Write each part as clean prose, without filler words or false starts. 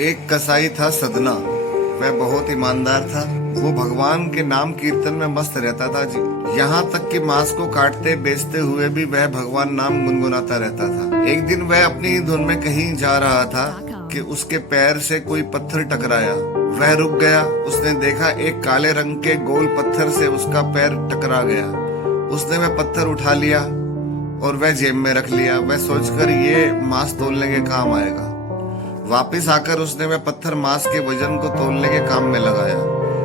एक कसाई था सदना। वह बहुत ईमानदार था। वो भगवान के नाम कीर्तन में मस्त रहता था जी। यहाँ तक कि मांस को काटते बेचते हुए भी वह भगवान नाम गुनगुनाता रहता था। एक दिन वह अपनी ही धुन में कहीं जा रहा था कि उसके पैर से कोई पत्थर टकराया। वह रुक गया। उसने देखा एक काले रंग के गोल पत्थर से उसका पैर टकरा गया। उसने वह पत्थर उठा लिया और वह जेब में रख लिया। वह सोचकर ये मांस तोलने के काम आएगा। वापस आकर उसने वह पत्थर मांस के वजन को तोलने के काम में लगाया।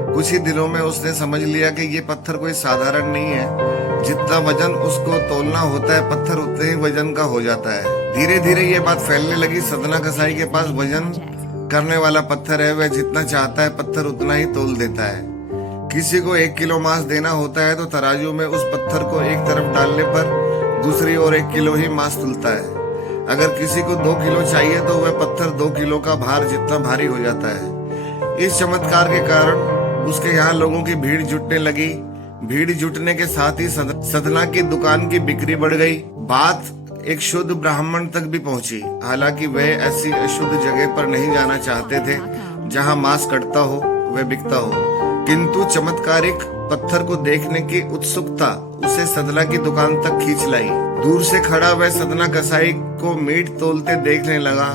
कुछ ही दिनों में उसने समझ लिया कि ये पत्थर कोई साधारण नहीं है। जितना वजन उसको तोलना होता है पत्थर उतने ही वजन का हो जाता है। धीरे धीरे ये बात फैलने लगी। सदना कसाई के पास वजन करने वाला पत्थर है। वह जितना चाहता है पत्थर उतना ही तोल देता है। किसी को 1 किलो मांस देना होता है तो तराजू में उस पत्थर को एक तरफ डालने पर दूसरी ओर 1 किलो ही मांस तुलता है। अगर किसी को 2 किलो चाहिए तो वह पत्थर 2 किलो का भार जितना भारी हो जाता है। इस चमत्कार के कारण उसके यहाँ लोगों की भीड़ जुटने लगी। भीड़ जुटने के साथ ही सदना की दुकान की बिक्री बढ़ गई। बात एक शुद्ध ब्राह्मण तक भी पहुंची। हालांकि वह ऐसी अशुद्ध जगह पर नहीं जाना चाहते थे जहां मांस कटता हो वह बिकता हो, किंतु चमत्कारिक पत्थर को देखने की उत्सुकता उसे सदना की दुकान तक खींच लाई। दूर से खड़ा वह सदना कसाई को मीट तोलते देखने लगा।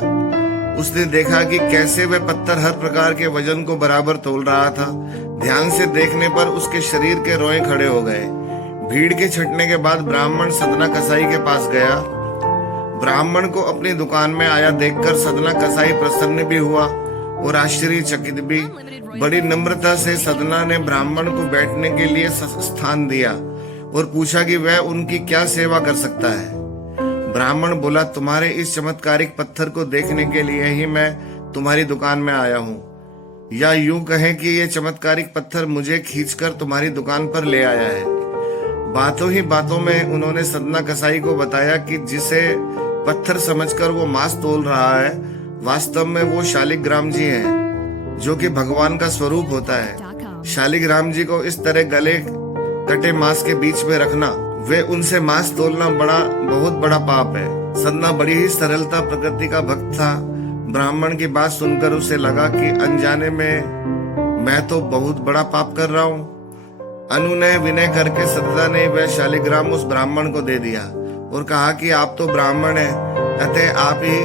उसने देखा कि कैसे वह पत्थर हर प्रकार के वजन को बराबर तोल रहा था। ध्यान से देखने पर उसके शरीर के रोए खड़े हो गए। भीड़ के छटने के बाद ब्राह्मण सदना कसाई के पास गया। ब्राह्मण को अपनी दुकान में आया देखकर सदना कसाई प्रसन्न भी हुआ और आश्चर्यचकित भी। बड़ी नम्रता से सदना ने ब्राह्मण को बैठने के लिए स्थान दिया और पूछा कि वह उनकी क्या सेवा कर सकता है। ब्राह्मण बोला, तुम्हारे इस चमत्कारिक पत्थर को देखने के लिए ही मैं तुम्हारी दुकान में आया हूँ, या यूं कहें कि ये चमत्कारिक पत्थर मुझे खींचकर तुम्हारी दुकान पर ले आया है। बातों ही बातों में उन्होंने सदना कसाई को बताया कि जिसे पत्थर समझकर वो मांस तोल रहा है वास्तव में वो शालिग्राम जी हैं, जो कि भगवान का स्वरूप होता है। शालिग्राम जी को इस तरह गले कटे मांस के बीच में रखना, वे उनसे मांस तोलना बहुत बड़ा पाप है। सदना बड़ी ही सरलता प्रकृति का भक्त था। ब्राह्मण की बात सुनकर उसे लगा कि अनजाने में मैं तो बहुत बड़ा पाप कर रहा हूँ। अनुनय विनय करके सदना ने वह शालिग्राम उस ब्राह्मण को दे दिया और कहा कि आप तो ब्राह्मण हैं, अतः आप ही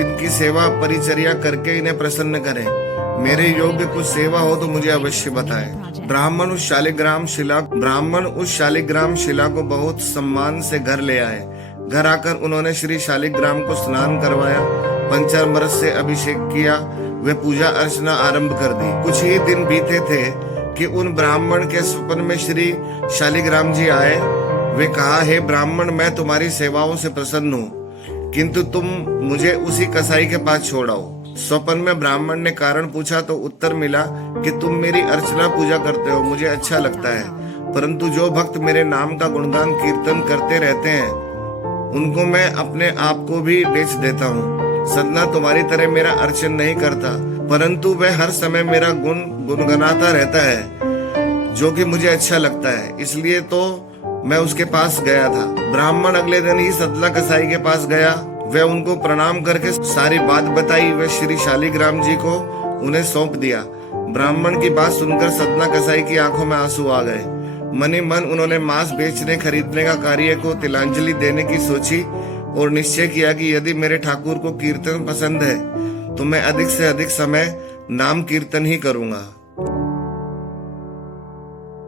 इनकी सेवा परिचर्या करके इन्हें प्रसन्न करें। मेरे योग्य कुछ सेवा हो तो मुझे अवश्य बताएं। ब्राह्मण उस शालिग्राम शिला को बहुत सम्मान से घर ले आए। घर आकर उन्होंने श्री शालिग्राम को स्नान करवाया, पंचामृत से अभिषेक किया, वे पूजा अर्चना आरंभ कर दी। कुछ ही दिन बीते थे कि उन ब्राह्मण के स्वप्न में श्री शालिग्राम जी आए। वे कहा, हे ब्राह्मण, मैं तुम्हारी सेवाओं से प्रसन्न हूँ, किंतु तुम मुझे उसी कसाई के पास छोड़ाओ। स्वप्न में ब्राह्मण ने कारण पूछा तो उत्तर मिला कि तुम मेरी अर्चना पूजा करते हो, मुझे अच्छा लगता है, परंतु जो भक्त मेरे नाम का गुणगान कीर्तन करते रहते हैं उनको मैं अपने आप को भी बेच देता हूँ। सदना तुम्हारी तरह मेरा अर्चन नहीं करता, परंतु वह हर समय मेरा गुनगुनाता रहता है, जो कि मुझे अच्छा लगता है, इसलिए तो मैं उसके पास गया था। ब्राह्मण अगले दिन ही सदना कसाई के पास गया। वह उनको प्रणाम करके सारी बात बताई। वह श्री शालिग्राम जी को उन्हें सौंप दिया। ब्राह्मण की बात सुनकर सदना कसाई की आंखों में आंसू आ गए। मनी मन उन्होंने मांस बेचने खरीदने का कार्य को तिलांजलि देने की सोची और निश्चय किया कि यदि मेरे ठाकुर को कीर्तन पसंद है तो मैं अधिक से अधिक समय नाम कीर्तन ही करूंगा।